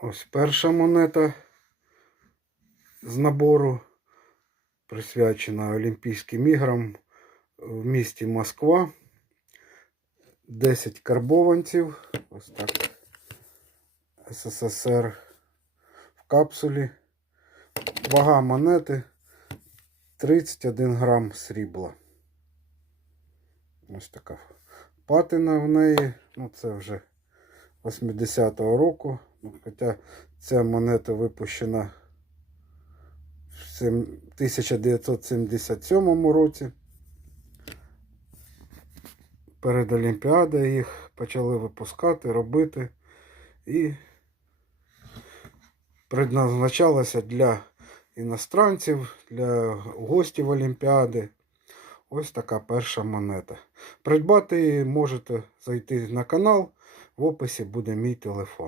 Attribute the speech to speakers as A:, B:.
A: Ось перша монета з набору, присвячена Олімпійським іграм в місті Москва. 10 карбованців. Ось так. СССР в капсулі. Вага монети 31 грам срібла. Ось така патина в неї. Ну, це вже 80-го року. Хоча ця монета випущена в 1977 році. Перед Олімпіадою їх почали випускати, робити. І предназначалася для іностранців, для гостів Олімпіади. Ось така перша монета. Придбати її можете зайти на канал. В описі буде мій телефон.